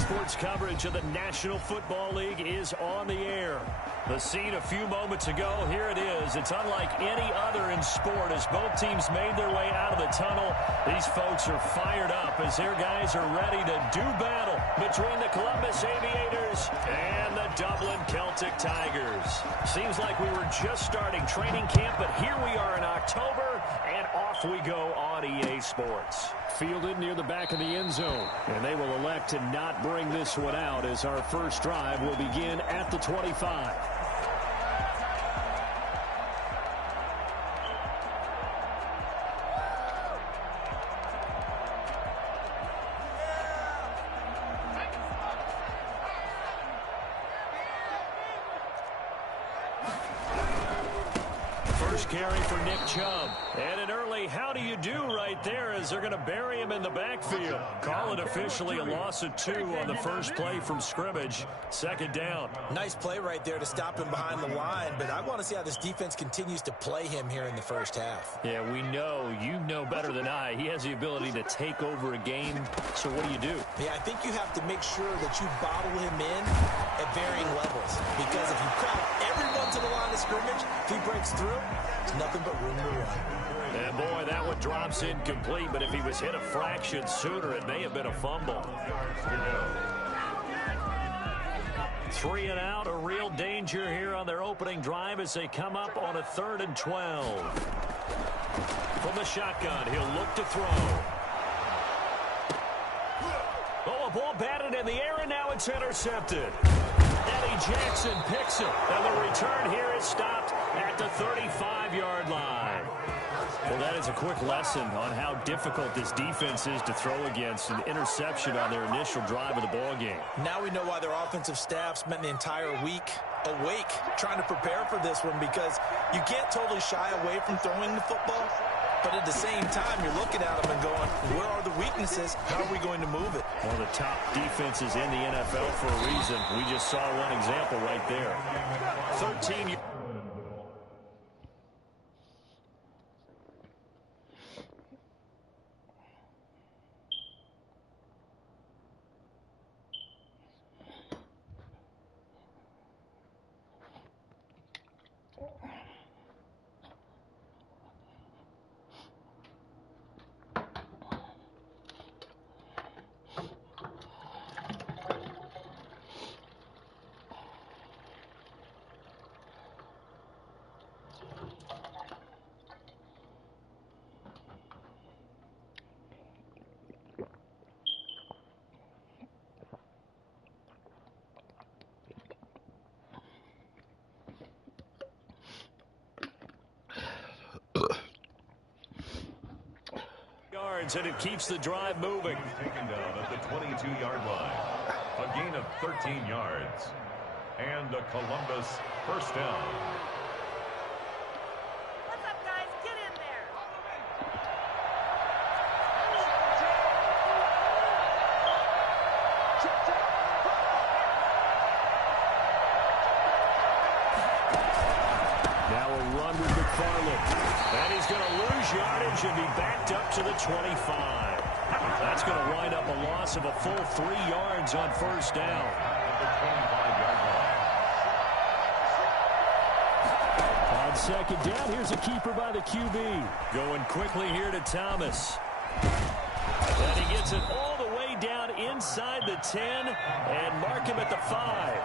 Sports coverage of the National Football League is on the air. The scene a few moments ago, here it is. It's unlike any other in sport as both teams made their way out of the tunnel. These folks are fired up as their guys are ready to do battle between the Columbus Aviators and the Dublin Celtic Tigers. Seems like we were just starting training camp, but here we are in October, and off we go on EA Sports. Fielded near the back of the end zone, and they will elect to not bring this one out as our first drive will begin at the 25. Carry for Nick Chubb. And an early how do you do right there as they're going to bury him in the backfield. Call it officially a loss of 2 on the first play from scrimmage. Second down. Nice play right there to stop him behind the line, but I want to see how this defense continues to play him here in the first half. Yeah, we know. You know better than I. He has the ability to take over a game. So what do? Yeah, I think you have to make sure that you bottle him in at varying levels, because if you crowd everyone to the line of scrimmage, if he breaks through, it's nothing but room to run. And boy, that one drops incomplete, but if he was hit a fraction sooner, it may have been a fumble. 3 and out, a real danger here on their opening drive as they come up on a 3rd and 12. From the shotgun, he'll look to throw. Oh, a ball batted in the air, and now it's intercepted. Eddie Jackson picks it, and the return here is stopped at the 35-yard line. Well, that is a quick lesson on how difficult this defense is to throw against. An interception on their initial drive of the ballgame. Now we know why their offensive staff spent the entire week awake trying to prepare for this one, because you can't totally shy away from throwing the football. But at the same time, you're looking at them and going, where are the weaknesses? How are we going to move it? One of the top defenses in the NFL for a reason. We just saw one example right there. 13. And it keeps the drive moving. Taken down at the 22-yard line. A gain of 13 yards. And a Columbus first down. What's up, guys? Get in there. Now a run with McFarland. And he's going to lose yardage and be backed up to the 25. That's going to wind up a loss of a full 3 yards on first down. On second down, here's a keeper by the QB. Going quickly here to Thomas. And he gets it all the way down inside the 10 and mark him at the 5.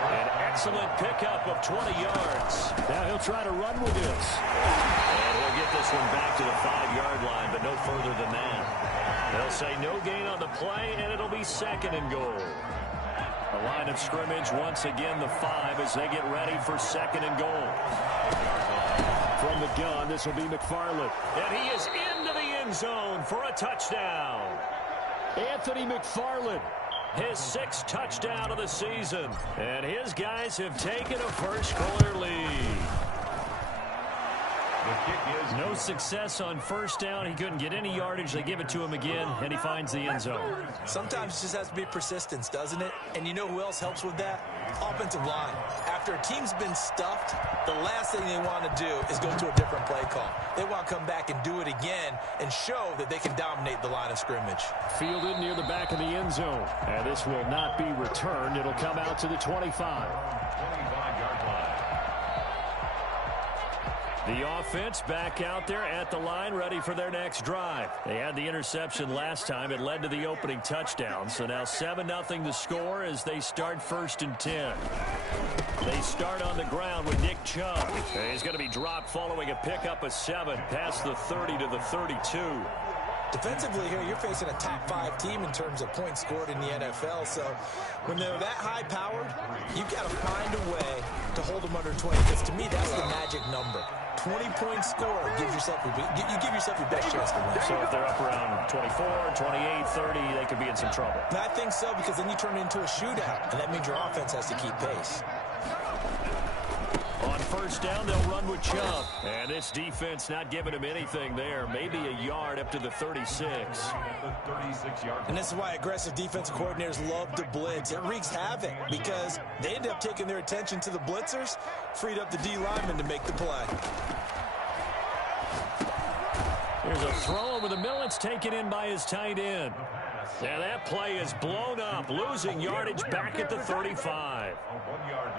An excellent pickup of 20 yards. Now he'll try to run with this. And he'll get this one back to the 5-yard line, but no further than that. They'll say no gain on the play, and it'll be 2nd and goal. The line of scrimmage, once again, the 5 as they get ready for 2nd and goal. From the gun, this will be McFarland. And he is into the end zone for a touchdown. Anthony McFarland. His 6th touchdown of the season. And his guys have taken a first-quarter lead. No success on first down. He couldn't get any yardage. They give it to him again, and he finds the end zone. Sometimes it just has to be persistence, doesn't it? And you know who else helps with that? Offensive line. After a team's been stuffed, the last thing they want to do is go to a different play call. They want to come back and do it again and show that they can dominate the line of scrimmage. Fielded near the back of the end zone. And this will not be returned. It'll come out to the 25. 25-yard line. The offense back out there at the line, ready for their next drive. They had the interception last time. It led to the opening touchdown. So now 7-0 the score as they start 1st and 10. They start on the ground with Nick Chubb. He's going to be dropped following a pickup of 7 past the 30 to the 32. Defensively here, you're facing a top 5 team in terms of points scored in the NFL. So when they're that high-powered, you've got to find a way to hold them under 20. Because to me, that's the magic number. 20-point score gives yourself you give yourself your best chance to win. So if they're up around 24, 28, 30, they could be in some trouble. And I think so, because then you turn it into a shootout, and that means your offense has to keep pace. On 1st down, they'll run with Chubb. And this defense not giving him anything there. Maybe a yard up to the 36. And this is why aggressive defensive coordinators love to blitz. It wreaks havoc because they end up taking their attention to the blitzers, freed up the D lineman to make the play. Here's a throw over the middle. It's taken in by his tight end. And that play is blown up, losing yardage back at the 35.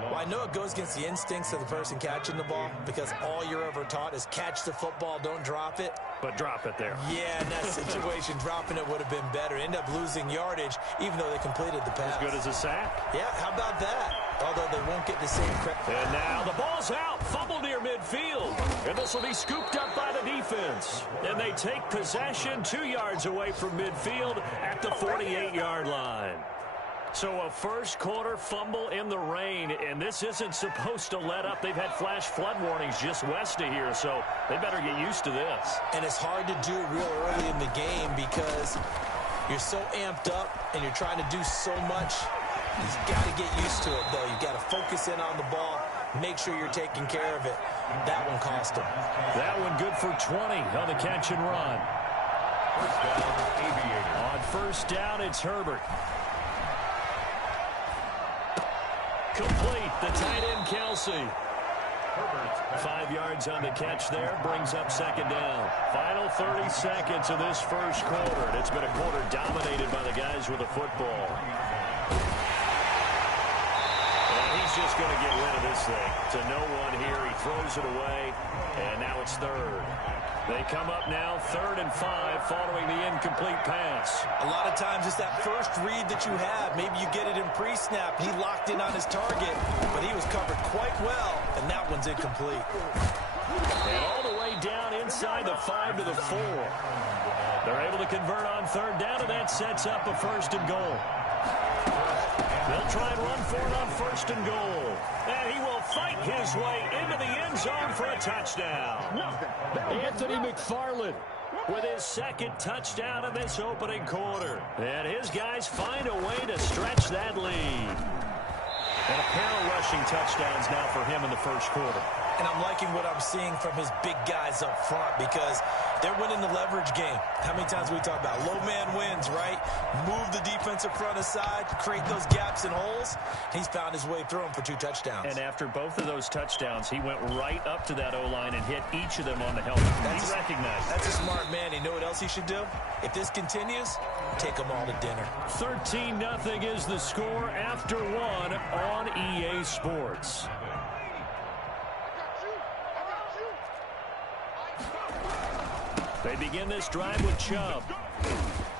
Well, I know it goes against the instincts of the person catching the ball because all you're ever taught is catch the football, don't drop it. But drop it there. Yeah, in that situation, dropping it would have been better. End up losing yardage, even though they completed the pass. As good as a sack. Yeah, how about that? Although they won't get the same credit. And now the ball's out. Fumble near midfield. And this will be scooped up by the defense. And they take possession 2 yards away from midfield at the 48-yard line. So a first quarter fumble in the rain, and this isn't supposed to let up. They've had flash flood warnings just west of here, so they better get used to this. And it's hard to do real early in the game because you're so amped up and you're trying to do so much. You've got to get used to it, though. You've got to focus in on the ball, make sure you're taking care of it. That one cost them. That one good for 20 on the catch and run. First down, Aviator. On 1st down, it's Herbert. Complete, the tight end, Kelsey. 5 yards on the catch there, brings up 2nd down. Final 30 seconds of this first quarter. And it's been a quarter dominated by the guys with the football. And he's just going to get rid of this thing. To no one here, he throws it away, and now it's 3rd. They come up now 3rd and 5 following the incomplete pass. A lot of times it's that first read that you have. Maybe you get it in pre-snap. He locked in on his target, but he was covered quite well, and that one's incomplete. And all the way down inside the 5 to the 4. They're able to convert on 3rd down, and that sets up a 1st and goal. They'll try and run for it on 1st and goal. And he will fight his way into the end zone for a touchdown. Anthony McFarland with his 2nd touchdown in this opening quarter. And his guys find a way to stretch that lead. And a pair of rushing touchdowns now for him in the first quarter. And I'm liking what I'm seeing from his big guys up front because they're winning the leverage game. How many times we talk about low man wins, right? Move the defensive front aside, create those gaps and holes. He's found his way through them for 2 touchdowns. And after both of those touchdowns, he went right up to that O-line and hit each of them on the helmet. He recognized it. That's a smart man. You know what else he should do? If this continues, take them all to dinner. 13-0 is the score after 1 on EA Sports. They begin this drive with Chubb.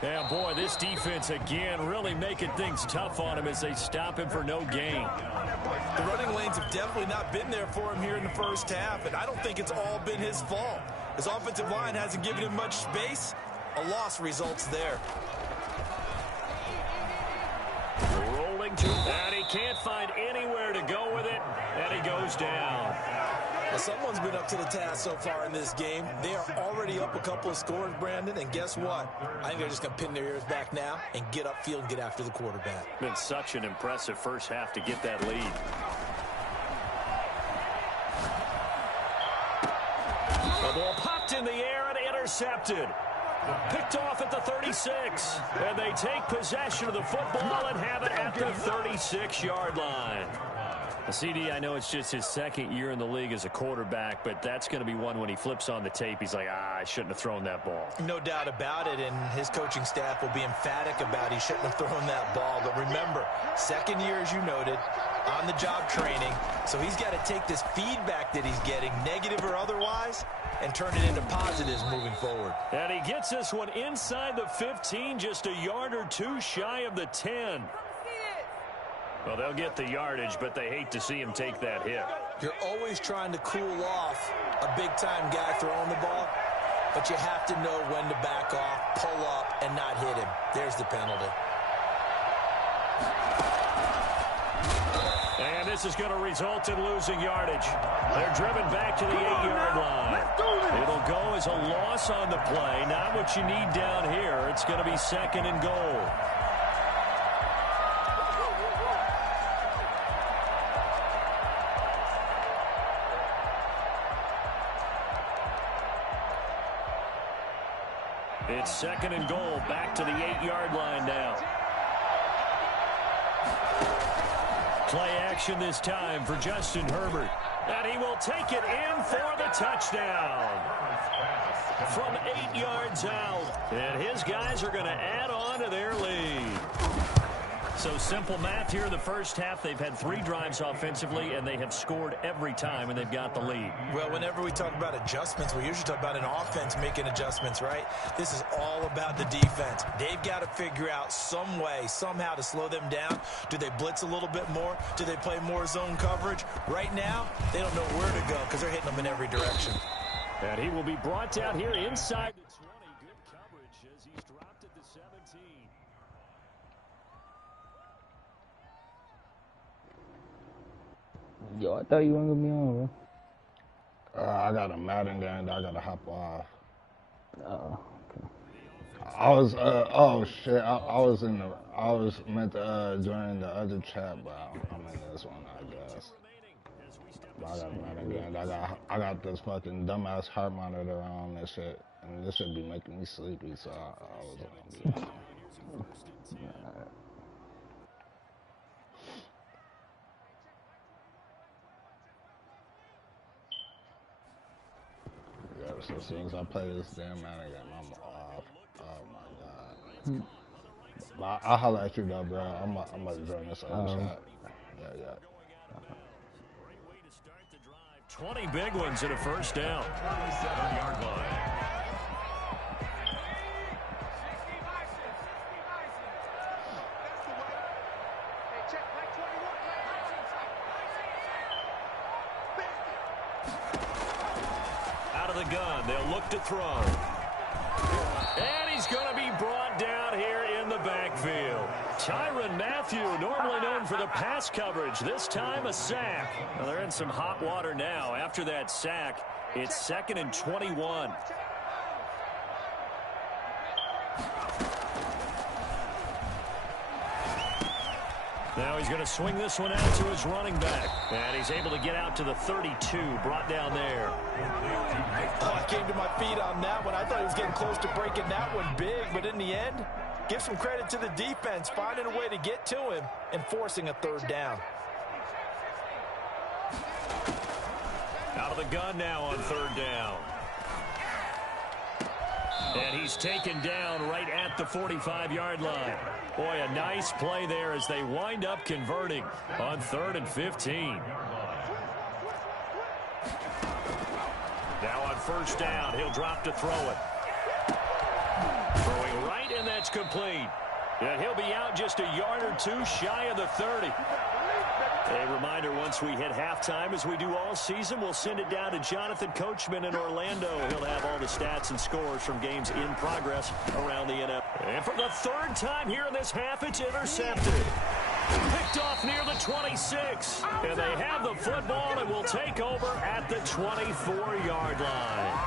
Yeah, boy, this defense again really making things tough on him as they stop him for no gain. The running lanes have definitely not been there for him here in the first half, and I don't think it's all been his fault. His offensive line hasn't given him much space. A loss results there. Rolling to, and he can't find anywhere to go with it, and he goes down. Well, someone's been up to the task so far in this game. They are already up a couple of scores, Brandon, and guess what? I think they're just going to pin their ears back now and get upfield and get after the quarterback. Been such an impressive first half to get that lead. The ball popped in the air and intercepted. Picked off at the 36. And they take possession of the football and have it at the 36-yard line. CD, I know it's just his second year in the league as a quarterback, but that's going to be one when he flips on the tape. He's like, I shouldn't have thrown that ball. No doubt about it, and his coaching staff will be emphatic about he shouldn't have thrown that ball. But remember, second year, as you noted, on-the-job training, so he's got to take this feedback that he's getting, negative or otherwise, and turn it into positives moving forward. And he gets this one inside the 15, just a yard or two shy of the 10. Well, they'll get the yardage, but they hate to see him take that hit. You're always trying to cool off a big-time guy throwing the ball, but you have to know when to back off, pull up, and not hit him. There's the penalty. And this is going to result in losing yardage. They're driven back to the 8-yard line. It'll go as a loss on the play. Not what you need down here. It's going to be second and goal. It's second and goal, back to the 8-yard line now. Play action this time for Justin Herbert. And he will take it in for the touchdown. From 8 yards out. And his guys are going to add on to their lead. So simple math here in the first half. They've had 3 drives offensively, and they have scored every time, and they've got the lead. Well, whenever we talk about adjustments, we usually talk about an offense making adjustments, right? This is all about the defense. They've got to figure out some way, somehow to slow them down. Do they blitz a little bit more? Do they play more zone coverage? Right now, they don't know where to go because they're hitting them in every direction. And he will be brought down here inside the 20. Good coverage as he's dropped at the 17. Yo, I thought you weren't gonna be on, bro. I got a Madden game that I gotta hop off. Oh, okay. I was oh shit, I was meant to join the other chat, but I'm in this one, I guess. But I got a Madden game. I got this fucking dumbass heart monitor on and shit, and this should be making me sleepy, so I was gonna be on. So as soon as I play this damn Madden game, I'm off. Oh my god. But I'll holler at you though, bro. I'm about to join this other chat. Yeah. 20 big ones and a first down. 27-yard line. Gun. They'll look to throw. And he's going to be brought down here in the backfield. Tyrann Mathieu, normally known for the pass coverage, this time a sack. Well, they're in some hot water now. After that sack, it's second and 21. Now he's going to swing this one out to his running back. And he's able to get out to the 32, brought down there. Oh, I came to my feet on that one. I thought he was getting close to breaking that one big, but in the end, give some credit to the defense, finding a way to get to him and forcing a third down. Out of the gun now on third down. And he's taken down right at the 45-yard line. Boy, a nice play there as they wind up converting on 3rd and 15. Now on first down, he'll drop to throw it. Throwing right, and that's complete. And he'll be out just a yard or two shy of the 30. A reminder, once we hit halftime, as we do all season, we'll send it down to Jonathan Coachman in Orlando. He'll have all the stats and scores from games in progress around the NFL. And for the 3rd time here in this half, it's intercepted. Picked off near the 26. And they have the football and will take over at the 24-yard line.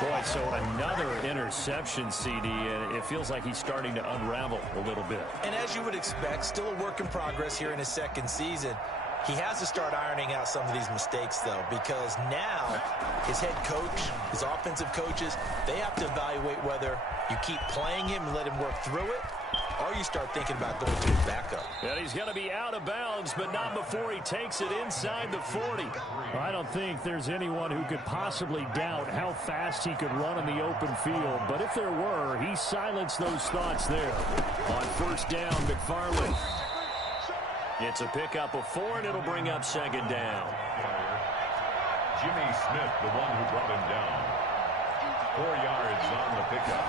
Boy, so another interception, CD, and it feels like he's starting to unravel a little bit. And as you would expect, still a work in progress here in his second season. He has to start ironing out some of these mistakes, though, because now his head coach, his offensive coaches, they have to evaluate whether you keep playing him and let him work through it, or you start thinking about going to his backup. And he's going to be out of bounds, but not before he takes it inside the 40. I don't think there's anyone who could possibly doubt how fast he could run in the open field. But if there were, he silenced those thoughts there. On first down, McFarland. It's a pickup of 4, and it'll bring up second down. Jimmy Smith, the one who brought him down. 4 yards on the pickup.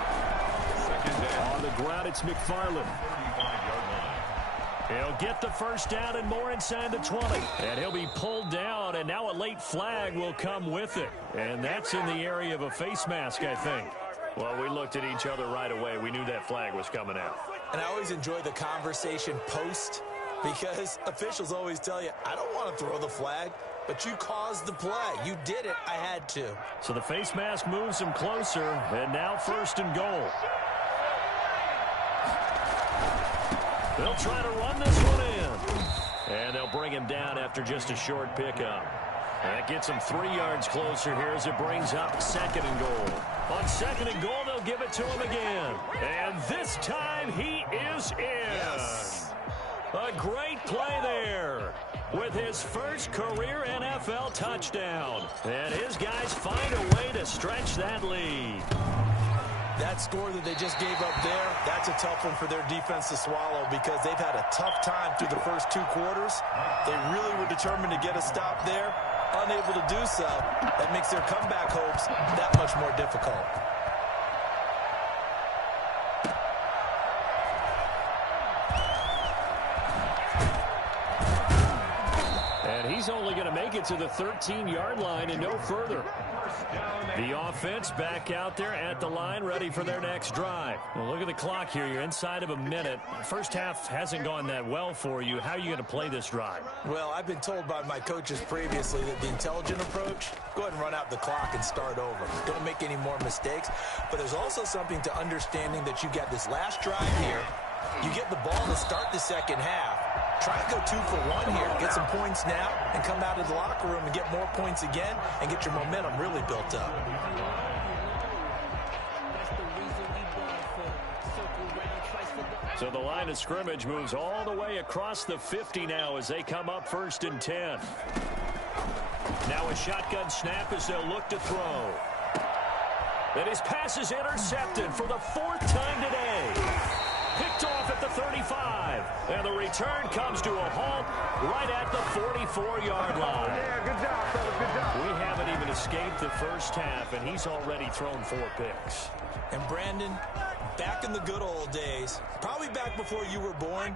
Second down. On the ground, it's McFarland. 35-yard line. He'll get the first down and more inside the 20. And he'll be pulled down, and now a late flag will come with it. And that's in the area of a face mask, I think. Well, we looked at each other right away. We knew that flag was coming out. And I always enjoy the conversation post, because officials always tell you, I don't want to throw the flag, but you caused the play. You did it. I had to. So the face mask moves him closer, and now first and goal. They'll try to run this one in. And they'll bring him down after just a short pickup. And that gets him 3 yards closer here as it brings up second and goal. On second and goal, they'll give it to him again. And this time he is in. Yes. A great play there with his first career NFL touchdown. And his guys find a way to stretch that lead. That score that they just gave up there, that's a tough one for their defense to swallow because they've had a tough time through the first 2 quarters. They really were determined to get a stop there, unable to do so. That makes their comeback hopes that much more difficult. He's only going to make it to the 13-yard line and no further. The offense back out there at the line, ready for their next drive. Well, look at the clock here. You're inside of a minute. First half hasn't gone that well for you. How are you going to play this drive? Well, I've been told by my coaches previously that the intelligent approach, go ahead and run out the clock and start over. Don't make any more mistakes. But there's also something to understanding that you got this last drive here. You get the ball to start the second half. Try to go 2 for 1 here, get some points now, and come out of the locker room and get more points again and get your momentum really built up. So the line of scrimmage moves all the way across the 50 now as they come up first and 10. Now a shotgun snap as they'll look to throw. And his pass is intercepted for the 4th time today. Picked off at the 35. And the return comes to a halt right at the 44-yard line. Yeah, good job, fellas. Good job. We haven't even escaped the first half, and he's already thrown 4 picks. And Brandon, back in the good old days, probably back before you were born,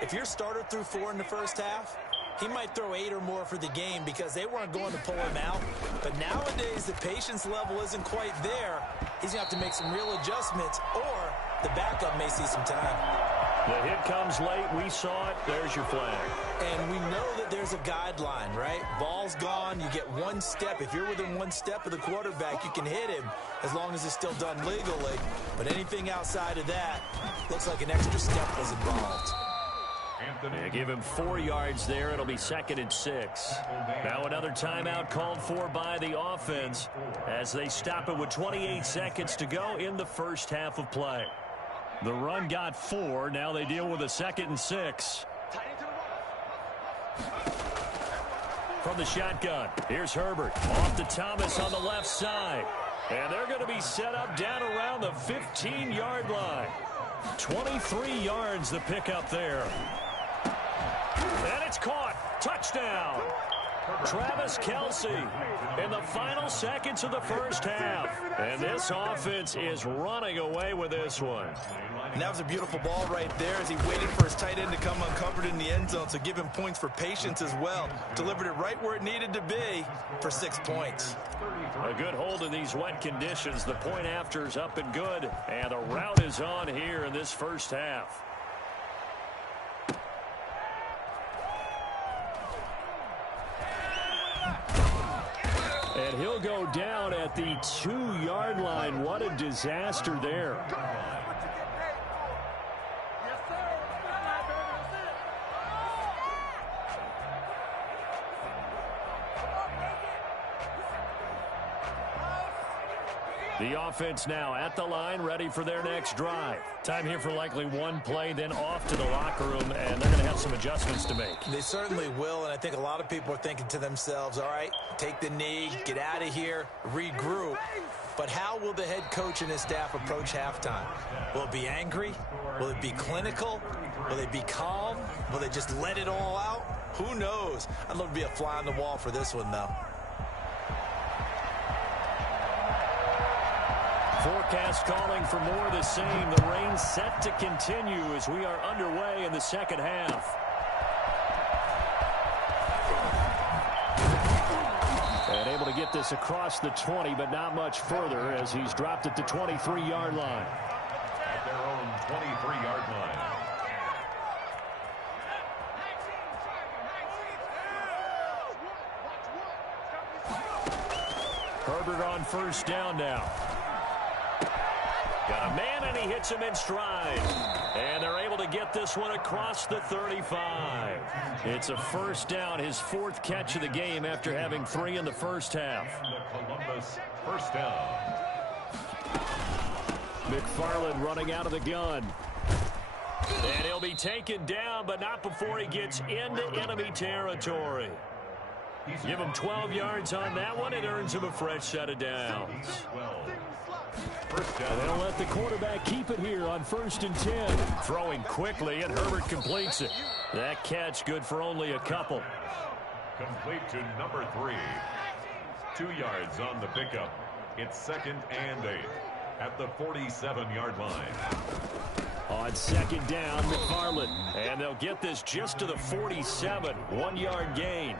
if your starter threw 4 in the first half, he might throw 8 or more for the game because they weren't going to pull him out. But nowadays, the patience level isn't quite there. He's going to have to make some real adjustments, or the backup may see some time. The hit comes late. We saw it. There's your flag. And we know that there's a guideline, right? Ball's gone. You get 1 step. If you're within 1 step of the quarterback, you can hit him as long as it's still done legally. But anything outside of that looks like an extra step was involved. Yeah, give him 4 yards there. It'll be 2nd and 6. Now another timeout called for by the offense as they stop it with 28 seconds to go in the first half of play. The run got 4. Now they deal with a 2nd and 6. From the shotgun, here's Herbert. Off to Thomas on the left side. And they're going to be set up down around the 15-yard line. 23 yards the pickup there. And it's caught. Touchdown. Travis Kelce in the final seconds of the first half. And this offense is running away with this one. And that was a beautiful ball right there as he waited for his tight end to come uncovered in the end zone. So give him points for patience as well. Delivered it right where it needed to be for 6 points. A good hold in these wet conditions. The point after is up and good. And the route is on here in this first half. And he'll go down at the 2-yard line. What a disaster there. The offense now at the line, ready for their next drive. Time here for likely one play, then off to the locker room, and they're going to have some adjustments to make. They certainly will, and I think a lot of people are thinking to themselves, all right, take the knee, get out of here, regroup. But how will the head coach and his staff approach halftime? Will it be angry? Will it be clinical? Will they be calm? Will they just let it all out? Who knows? I'd love to be a fly on the wall for this one, though. Forecast calling for more of the same. The rain set to continue as we are underway in the second half. And able to get this across the 20, but not much further as he's dropped it to 23-yard line. At their own 23-yard line. Herbert on first down now. Got a man, and he hits him in stride. And they're able to get this one across the 35. It's a first down, his fourth catch of the game after having 3 in the first half. And the Columbus first down. McFarland running out of the gun. And he'll be taken down, but not before he gets into enemy territory. Give him 12 yards on that one. It earns him a fresh set of downs. And they'll let the quarterback keep it here on 1st and 10. Throwing quickly, and Herbert completes it. That catch good for only a couple. Complete to number 3. 2 yards on the pickup. It's 2nd and 8 at the 47-yard line. On 2nd down, McFarland. And they'll get this just to the 47. 1-yard gain.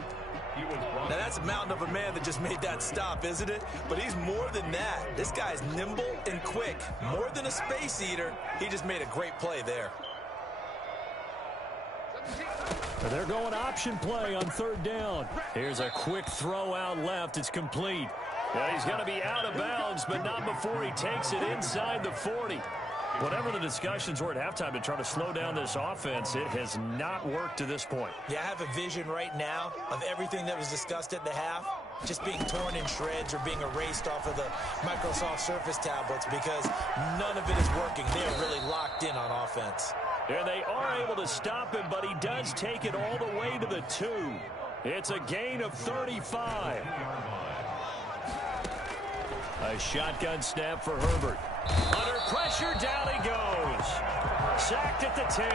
Now, that's a mountain of a man that just made that stop, isn't it? But he's more than that. This guy's nimble and quick. More than a space eater. He just made a great play there. They're going option play on 3rd down. Here's a quick throw out left. It's complete. Now he's going to be out of bounds, but not before he takes it inside the 40. Whatever the discussions were at halftime to try to slow down this offense, it has not worked to this point. Yeah, I have a vision right now of everything that was discussed at the half just being torn in shreds or being erased off of the Microsoft Surface tablets because none of it is working. They are really locked in on offense. And they are able to stop him, but he does take it all the way to the 2. It's a gain of 35. A shotgun snap for Herbert. Under pressure, down he goes. Sacked at the 10.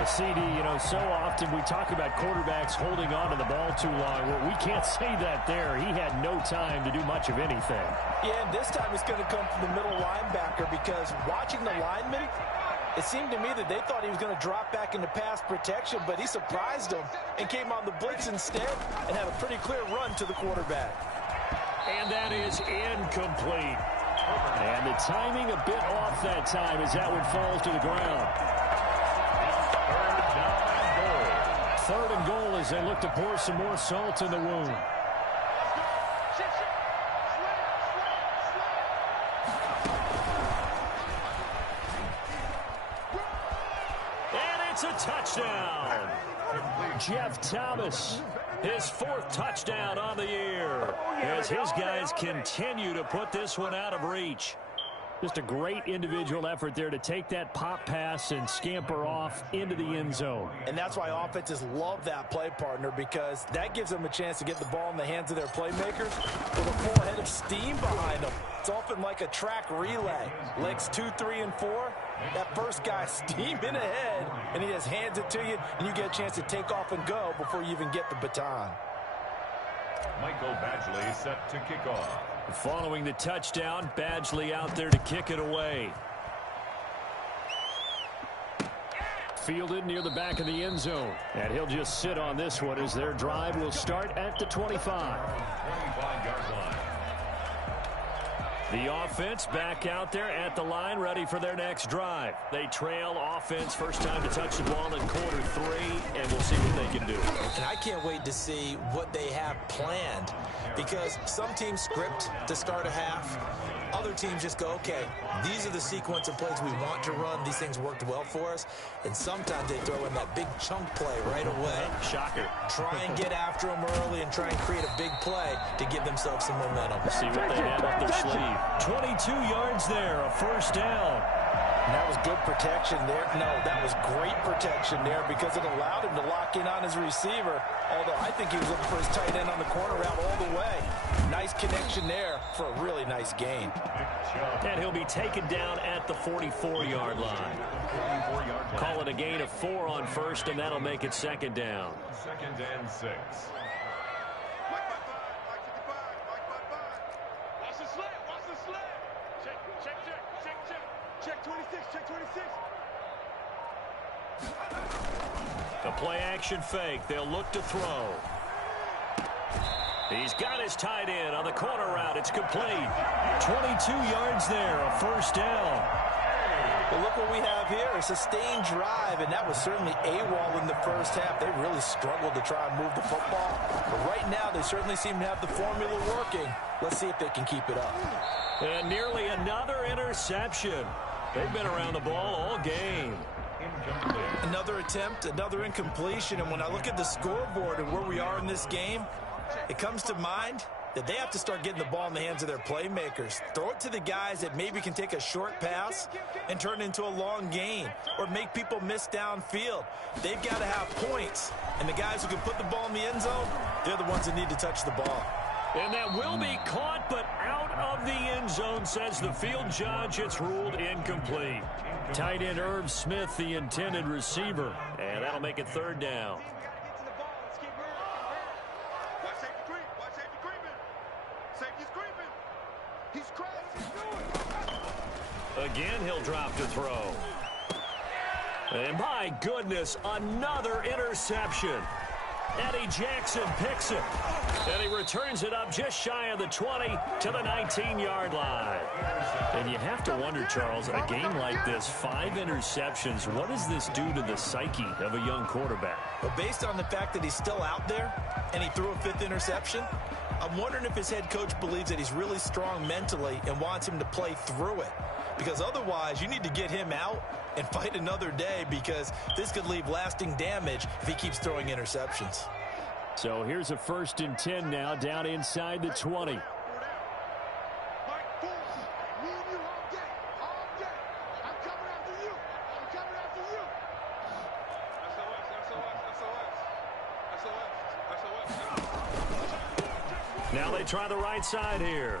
A CD, so often we talk about quarterbacks holding on to the ball too long. Well, we can't say that there. He had no time to do much of anything. Yeah, and this time it's going to come from the middle linebacker because watching the lineman, it seemed to me that they thought he was going to drop back into pass protection, but he surprised them and came on the blitz instead and had a pretty clear run to the quarterback. And that is incomplete. And the timing a bit off that time as that one falls to the ground. 3rd and goal as they look to pour some more salt in the wound. And it's a touchdown. Jeff Thomas, his 4th touchdown on the year, as his guys continue to put this one out of reach. Just a great individual effort there to take that pop pass and scamper off into the end zone. And that's why offenses love that play, partner, because that gives them a chance to get the ball in the hands of their playmakers with a full head of steam behind them. It's often like a track relay. Legs 2, 3, and 4. That first guy steaming ahead, and he just hands it to you, and you get a chance to take off and go before you even get the baton. Michael Badgley set to kick off. Following the touchdown, Badgley out there to kick it away. Fielded near the back of the end zone. And he'll just sit on this one as their drive will start at the 25. 25-yard line. The offense back out there at the line, ready for their next drive. They trail offense, first time to touch the ball in quarter 3, and we'll see what they can do. And I can't wait to see what they have planned, because some teams script to start a half. Other teams just go, okay, these are the sequence of plays we want to run. These things worked well for us. And sometimes they throw in that big chunk play right away. Shocker. Try and get after them early and try and create a big play to give themselves some momentum. See what they have up their sleeve. 22 yards there, a first down. And that was good protection there. No, that was great protection there because it allowed him to lock in on his receiver. Although I think he was looking for his tight end on the corner route all the way. Nice connection there for a really nice gain. And he'll be taken down at the 44-yard line. Call it a gain of 4 on first, and that'll make it second down. 2nd and 6. The play-action fake. They'll look to throw. He's got his tight end on the corner route. It's complete. 22 yards there, a first down. Well, look what we have here, a sustained drive, and that was certainly AWOL in the first half. They really struggled to try and move the football. But right now, they certainly seem to have the formula working. Let's see if they can keep it up. And nearly another interception. They've been around the ball all game. Another attempt, another incompletion, and when I look at the scoreboard and where we are in this game, it comes to mind that they have to start getting the ball in the hands of their playmakers. Throw it to the guys that maybe can take a short pass and turn it into a long gain or make people miss downfield. They've got to have points, and the guys who can put the ball in the end zone, they're the ones that need to touch the ball. And that will be caught, but out of the end zone, says the field judge. It's ruled incomplete. Tight end Irv Smith, the intended receiver, and that'll make it third down. Again, he'll drop to throw. And my goodness, another interception. Eddie Jackson picks it. And he returns it up just shy of the 20 to the 19-yard line. And you have to wonder, Charles, a game like this, 5 interceptions, what does this do to the psyche of a young quarterback? But based on the fact that he's still out there and he threw a 5th interception, I'm wondering if his head coach believes that he's really strong mentally and wants him to play through it. Because otherwise, you need to get him out and fight another day, because this could leave lasting damage if he keeps throwing interceptions. So here's a 1st and 10 now, down inside the 20. Now they try the right side here.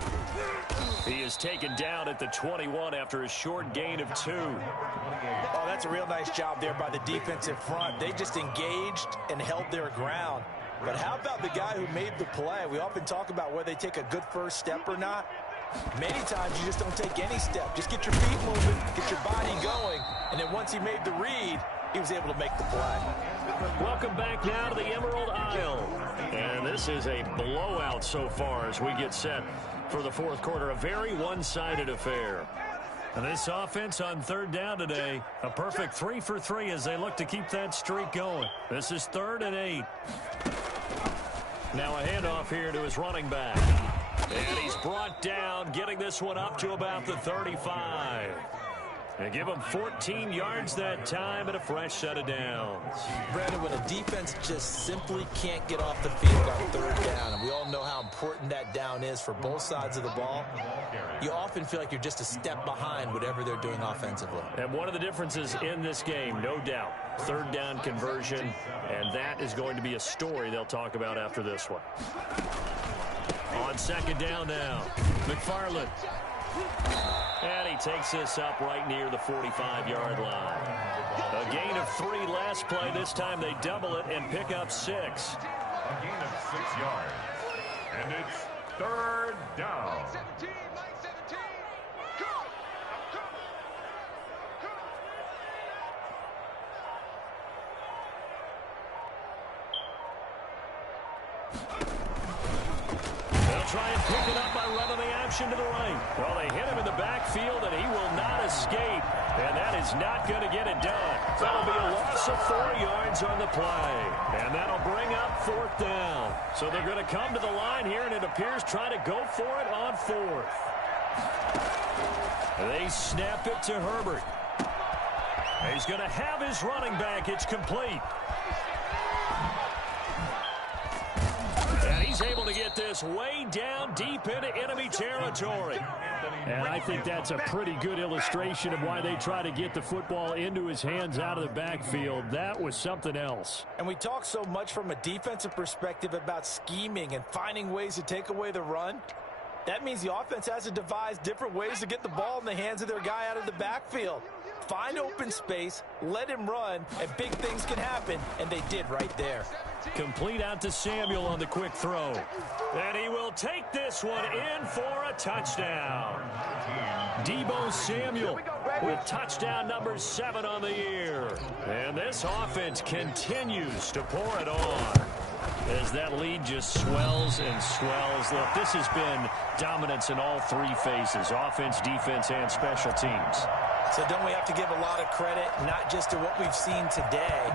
He is taken down at the 21 after a short gain of 2. Oh, that's a real nice job there by the defensive front. They just engaged and held their ground. But how about the guy who made the play? We often talk about whether they take a good first step or not. Many times you just don't take any step. Just get your feet moving, get your body going, and then once he made the read, he was able to make the play. Welcome back now to the Emerald Isle. And this is a blowout so far as we get set for the 4th quarter. A very one-sided affair. And this offense on 3rd down today, a perfect 3 for 3 as they look to keep that streak going. This is 3rd and 8. Now a handoff here to his running back. And he's brought down, getting this one up to about the 35. And give him 14 yards that time and a fresh set of downs. Brandon, when a defense just simply can't get off the field on 3rd down, and we all know how important that down is for both sides of the ball, you often feel like you're just a step behind whatever they're doing offensively. And one of the differences in this game, no doubt, 3rd down conversion, and that is going to be a story they'll talk about after this one. On 2nd down now, McFarland. And he takes this up right near the 45-yard line. A gain of 3 last play. This time they double it and pick up 6. A gain of 6 yards. And it's 3rd down. Try and pick it up by running the action to the right. Well, they hit him in the backfield, and he will not escape. And that is not going to get it done. That'll be a loss of 4 yards on the play. And that'll bring up 4th down. So they're going to come to the line here, and it appears try to go for it on 4th. They snap it to Herbert. He's going to have his running back. It's complete. he's able to get this way down deep into enemy territory. And I think that's a pretty good illustration of why they try to get the football into his hands out of the backfield. That was something else. And we talk so much from a defensive perspective about scheming and finding ways to take away the run. That means the offense has to devise different ways to get the ball in the hands of their guy out of the backfield. Find open space, let him run, and big things can happen, and they did right there. Complete out to Samuel on the quick throw. And he will take this one in for a touchdown. Deebo Samuel with touchdown number 7 on the year. And this offense continues to pour it on as that lead just swells and swells. Look, this has been dominance in all 3 phases, offense, defense, and special teams. So don't we have to give a lot of credit, not just to what we've seen today,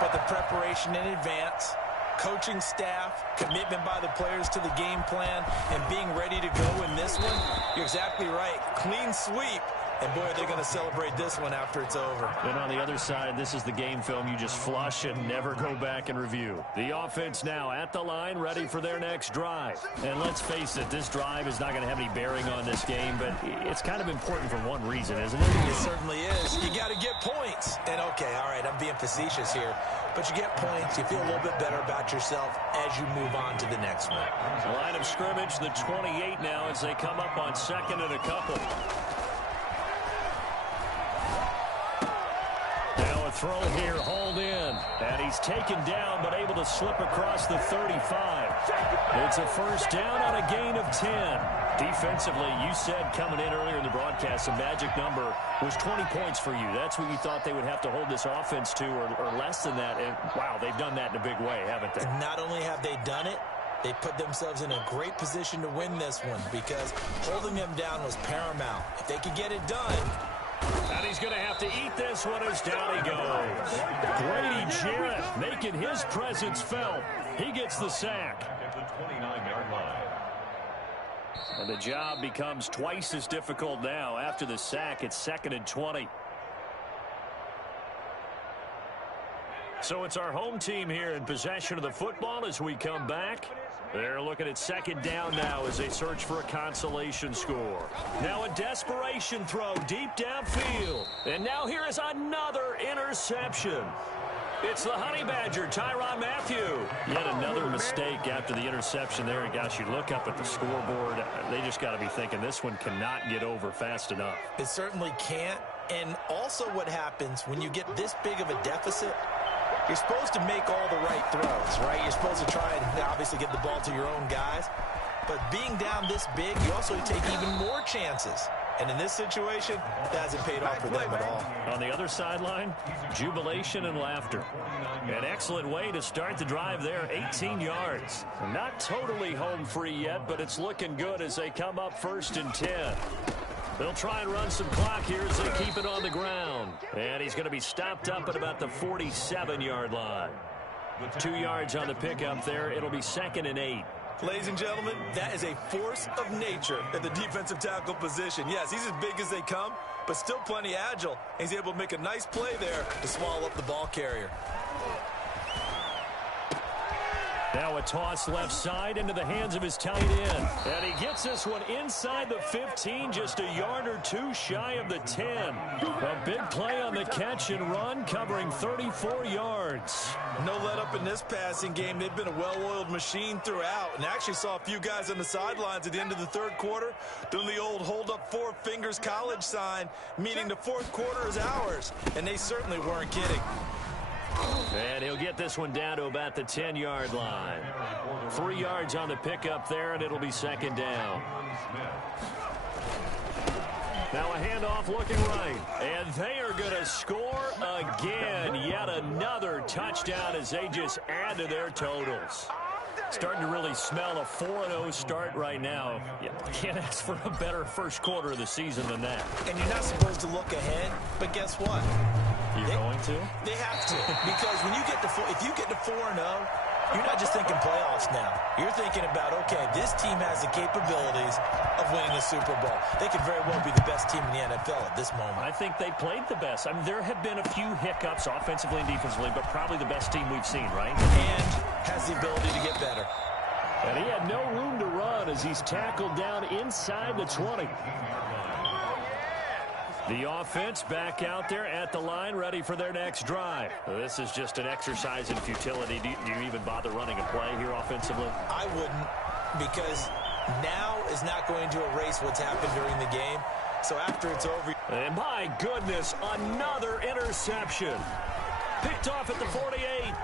but the preparation in advance, coaching staff, commitment by the players to the game plan, and being ready to go in this one? You're exactly right. Clean sweep. And, boy, they're going to celebrate this one after it's over. And on the other side, this is the game film you just flush and never go back and review. The offense now at the line, ready for their next drive. And let's face it, this drive is not going to have any bearing on this game, but it's kind of important for one reason, isn't it? It certainly is. You got to get points. And, okay, all right, I'm being facetious here. But you get points, you feel a little bit better about yourself as you move on to the next one. The line of scrimmage, the 28 now as they come up on 2nd and a couple. Throw here, hauled in, and he's taken down but able to slip across the 35. It's a first down on a gain of 10. Defensively, you said coming in earlier in the broadcast, the magic number was 20 points for you. That's what you thought they would have to hold this offense to, or less than that. And wow, they've done that in a big way, haven't they? And not only have they done it, they put themselves in a great position to win this one because holding them down was paramount. If they could get it done. And he's going to have to eat this one as down he goes. Grady Jarrett making his presence felt. He gets the sack. At the 29-yard line. And the job becomes twice as difficult now. After the sack, it's 2nd and 20. So it's our home team here in possession of the football as we come back. They're looking at 2nd down now as they search for a consolation score. Now a desperation throw deep downfield. And now here is another interception. It's the Honey Badger, Tyrann Mathieu. Yet another mistake after the interception there. And gosh, you look up at the scoreboard, they just got to be thinking this one cannot get over fast enough. It certainly can't. And also what happens when you get this big of a deficit, you're supposed to make all the right throws, right? You're supposed to try and obviously get the ball to your own guys. But being down this big, you also take even more chances. And in this situation, that hasn't paid off for them at all. On the other sideline, jubilation and laughter. An excellent way to start the drive there, 18 yards. Not totally home free yet, but it's looking good as they come up 1st and 10. They'll try and run some clock here as they keep it on the ground. And he's going to be stopped up at about the 47-yard line. 2 yards on the pickup there. It'll be 2nd and 8. Ladies and gentlemen, that is a force of nature at the defensive tackle position. Yes, he's as big as they come, but still plenty agile. He's able to make a nice play there to swallow up the ball carrier. Now a toss left side into the hands of his tight end. And he gets this one inside the 15, just a yard or two shy of the 10. A big play on the catch and run, covering 34 yards. No let up in this passing game. They've been a well-oiled machine throughout. And actually saw a few guys on the sidelines at the end of the 3rd quarter doing the old hold up 4 fingers college sign, meaning the 4th quarter is ours. And they certainly weren't kidding. And he'll get this one down to about the 10-yard line. 3 yards on the pickup there, and it'll be 2nd down. Now a handoff looking right. And they are going to score again. Yet another touchdown as they just add to their totals. Starting to really smell a 4-0 start right now. You can't ask for a better first quarter of the season than that. And you're not supposed to look ahead, but guess what? You're going to? They have to, because when you get to if you get to 4-0, you're not just thinking playoffs now. You're thinking about, okay, this team has the capabilities of winning the Super Bowl. They could very well be the best team in the NFL at this moment. I think they played the best. I mean, there have been a few hiccups offensively and defensively, but probably the best team we've seen, right? And has the ability to get better. And he had no room to run as he's tackled down inside the 20. The offense back out there at the line, ready for their next drive. This is just an exercise in futility. Do you even bother running a play here offensively? I wouldn't, because now is not going to erase what's happened during the game. So after it's over... And my goodness, another interception. Picked off at the 48.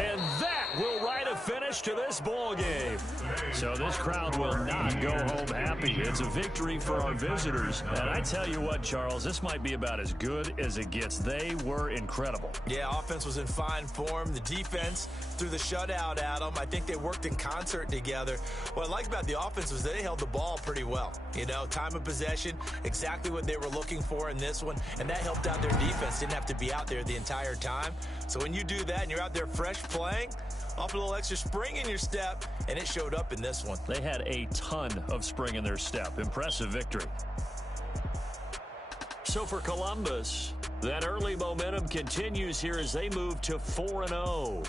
And that will write a finish to this ball game. So this crowd will not go home happy. It's a victory for our visitors. And I tell you what, Charles, this might be about as good as it gets. They were incredible. Yeah, offense was in fine form. The defense threw the shutout at them. I think they worked in concert together. What I liked about the offense was they held the ball pretty well. You know, time of possession, exactly what they were looking for in this one. And that helped out their defense. Didn't have to be out there the entire time. So when you do that and you're out there fresh playing, off a little extra spring in your step, and it showed up in this one. They had a ton of spring in their step. Impressive victory. So for Columbus, that early momentum continues here as they move to 4-0.